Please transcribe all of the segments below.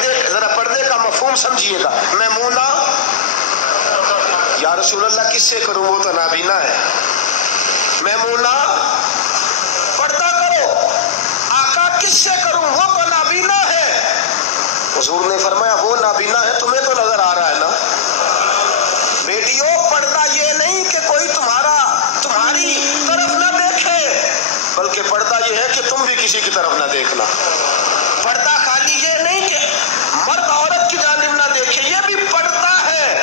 پردے کا مفہوم سمجھیے گا. میمونہ یا رسول اللہ کس سے کروں، وہ تو نابینا ہے. میمونہ پردہ کرو. آقا کس سے کروں، وہ تو نابینا ہے. حضور نے فرمایا وہ نابینا ہے، تمہیں تو نظر آ رہا ہے نا. بیٹیوں پردہ یہ نہیں کہ کوئی تمہاری طرف نہ دیکھے، بلکہ پردہ یہ ہے کہ تم بھی کسی کی طرف نہ دیکھنا. پردہ خالی یہ نہیں کہ مرد عورت کی جانب نہ دیکھے، یہ بھی پردہ ہے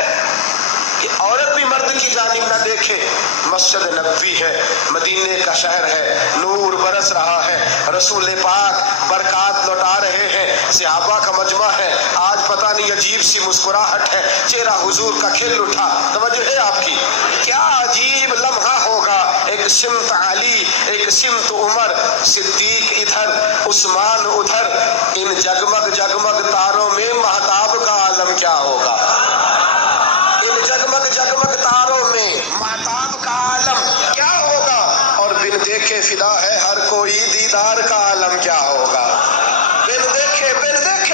کہ عورت بھی مرد کی جانب نہ دیکھے. مسجد نبوی ہے، مدینے کا شہر ہے، نور برس رہا ہے، رسول پاک برکات لوٹا رہے ہیں، صحابہ کا مجمع ہے. آج پتہ نہیں عجیب سی مسکراہٹ ہے، چہرہ حضور کا کھل اٹھا. توجہ ہے آپ کی؟ کیا عجیب لمحہ ہوگا. ایک سمت علی، ایک سمت عمر، صدیق ادھر، عثمان ادھر. ان جگمگ جگمگ تاروں میں مہتاب کا عالم کیا ہوگا. ان جگمگ جگمگ تاروں میں مہتاب کا عالم کیا ہوگا. اور بن دیکھے فدا ہے ہر کوئی، دیدار کا عالم کیا ہوگا. بن دیکھے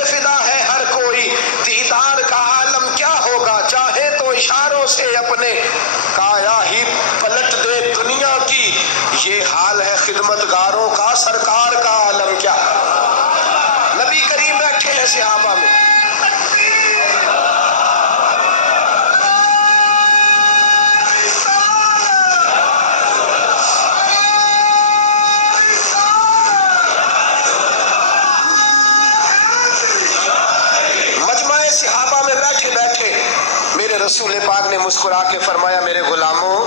فدا ہے ہر کوئی، دیدار کا عالم کیا ہوگا. چاہے تو اشاروں سے اپنے کایا ہی پلٹ دے دنیا کی. یہ حال ہے خدمت گاروں کا، سرکار کا عالم کیا. نبی کریم بیٹھے ہیں صحابہ میں. رسول پاک نے مسکرا کے فرمایا میرے غلاموں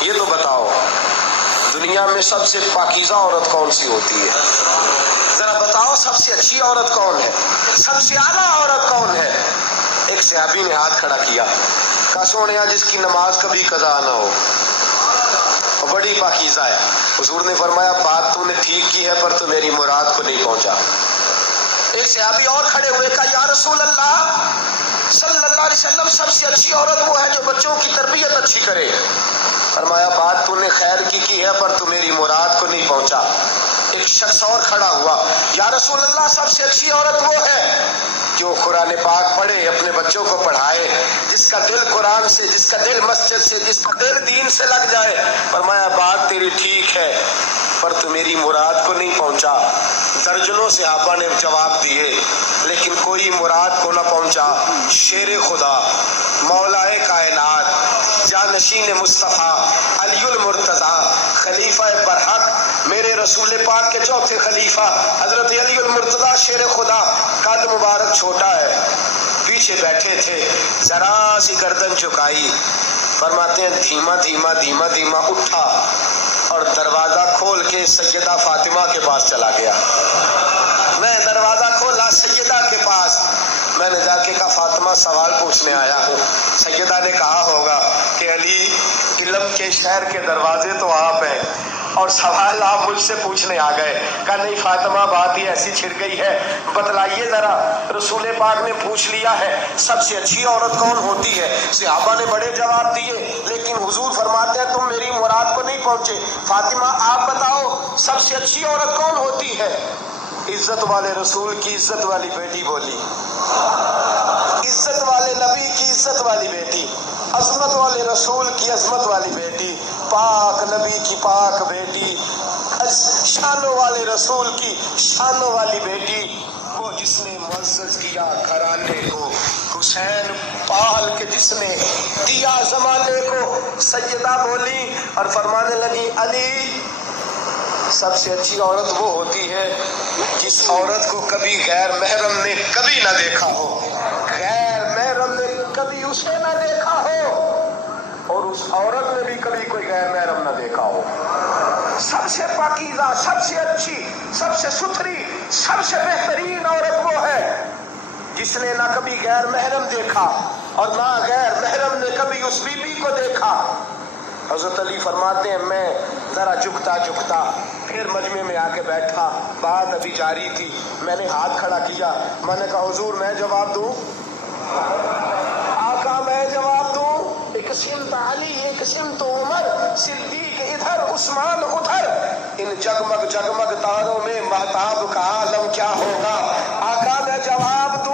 یہ تو بتاؤ دنیا میں سب سے پاکیزہ عورت کون سی ہوتی ہے. ذرا بتاؤ سب سے اچھی عورت کون ہے، سب سے اعلیٰ عورت کون ہے. ایک صحابی نے ہاتھ کھڑا کیا، کہا سونیا جس کی نماز کبھی قضا نہ ہو، بڑی پاکیزہ ہے. حضور نے فرمایا بات تو نے ٹھیک کی ہے پر تو میری مراد کو نہیں پہنچا. ایک صحابی اور کھڑے ہوئے، کہا یا رسول اللہ صلی اللہ علیہ وسلم سب سے اچھی عورت وہ ہے جو بچوں کی تربیت اچھی کرے. فرمایا بات تو نے خیر کی ہے پر تو میری مراد کو نہیں پہنچا. ایک شخص اور کھڑا ہوا، یا رسول اللہ سب سے اچھی عورت وہ ہے جو قرآن پاک پڑھے، اپنے بچوں کو پڑھائے، جس کا دل قرآن سے، جس کا دل مسجد سے، جس کا دل دین سے لگ جائے. فرمایا بات تیری ٹھیک ہے پر تو میری مراد کو نہیں پہنچا. درجنوں صحابہ نے جواب دیے لیکن کوئی مراد کو نہ پہنچا. شیر خدا، مولائے کائنات، جانشین مصطفیٰ، علی المرتضیٰ، خلیفہ برحق، میرے رسول پاک کے چوتھے خلیفہ حضرت علی المرتضیٰ شیر خدا. قد مبارک چھوٹا ہے، پیچھے بیٹھے تھے، ذرا سی گردن جھکائی. فرماتے ہیں دھیما دھیما دھیما دھیما اٹھا اور دروازہ کھول کے سیدہ فاطمہ کے پاس چلا گیا. میں دروازہ کھولا سیدہ کے پاس، میں نے جا کے کہا فاطمہ سوال پوچھنے آیا ہوں. سیدہ نے کہا ہوگا کہ علی علم کے شہر کے دروازے تو آپ ہیں اور سوال آپ مجھ سے پوچھنے آ گئے. کہا نہیں فاطمہ بات ہی ایسی چھڑ گئی ہے، بتلائیے ذرا. رسول پاک نے پوچھ لیا ہے سب سے اچھی عورت کون ہوتی ہے. صحابہ نے بڑے جواب دیے لیکن حضور فرماتے ہیں تم میری مراد کو نہیں پہنچے. فاطمہ آپ بتاؤ سب سے اچھی عورت کون ہوتی ہے. عزت والے رسول کی عزت والی بیٹی بولی، عزت والے نبی کی عزت والی بیٹی، عظمت والے رسول کی عظمت والی بیٹی، پاک نبی کی پاک بیٹی، شانوں والے رسول کی شانوں والی بیٹی، وہ جس نے معزز کیا گھرانے کو، حسین پال کے جس نے دیا زمانے کو. سیدہ بولی اور فرمانے لگی علی سب سے اچھی عورت وہ ہوتی ہے جس عورت کو کبھی غیر محرم نے کبھی نہ دیکھا ہو، غیر محرم نے کبھی اسے نہ دیکھا ہو اور اس عورت نے بھی کبھی کوئی غیر محرم نہ دیکھا ہو. سب سے پاکیزہ، سب سے اچھی، سب سے ستھری، سب سے بہترین عورت وہ ہے جس نے نہ کبھی غیر محرم دیکھا اور نہ غیر محرم نے کبھی اس بیوی کو دیکھا. حضرت علی فرماتے ہیں میں ذرا جھکتا جھکتا پھر مجمع میں آ کے بیٹھا. بات ابھی جاری تھی، میں نے ہاتھ کھڑا کیا، میں نے کہا حضور میں جواب دوں؟ آقا میں جواب دوں؟ ایک سمت علی، ایک سمت عمر، صدیق ادھر، عثمان ادھر. ان جگمگ جگمگ تاروں میں مہتاب کا عالم کیا ہوگا. آقا میں جواب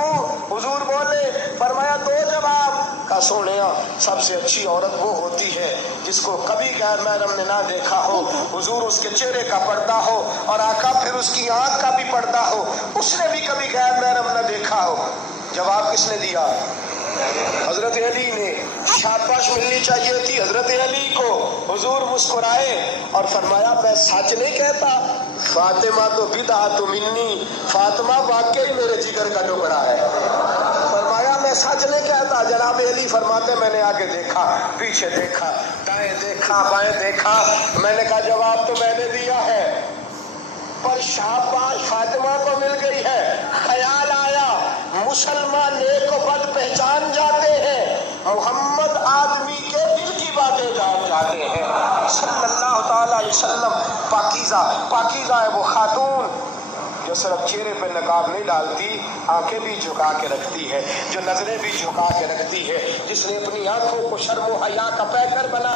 سونے سب سے اچھی عورت وہ ہوتی ہے جس کو کبھی غیر محرم نے نہ دیکھا ہو، حضور اس کے چہرے کا پردہ ہو اور آقا پھر اس کی آنکھ کا بھی پردہ ہو، اس نے بھی کبھی غیر محرم نہ دیکھا ہو۔ جواب کس نے دیا؟ حضرت علی نے۔ شاباش ملنی چاہیے تھی حضرت علی کو۔ حضور مسکرائے اور فرمایا میں سچ نہیں کہتا، فاطمہ تو بدعۃ منی، فاطمہ واقعی میرے جگر کا ٹکڑا ہے۔ فرمایا میں سچ نہیں کہتا۔ جناب علی فرماتے میں نے آگے دیکھا، پیچھے دیکھا، دائیں دیکھا، بائیں دیکھا، میں نے کہا جواب تو میں نے دیا ہے، پر شاباش فاطمہ کو مل گئی ہے۔ خیال آیا مسلمان نیک و بد پہچان جاتے ہیں، محمد آدمی کے دل کی باتیں جان جاتے ہیں صلی اللہ تعالی علیہ وسلم۔ پاکیزہ ہے وہ خاتون جو صرف چہرے پہ نقاب نہیں ڈالتی، آنکھیں بھی جھکا کے رکھتی ہے، جو نظریں بھی جھکا کے رکھتی ہے، جس نے اپنی آنکھوں کو شرم و حیا کا پیکر بنا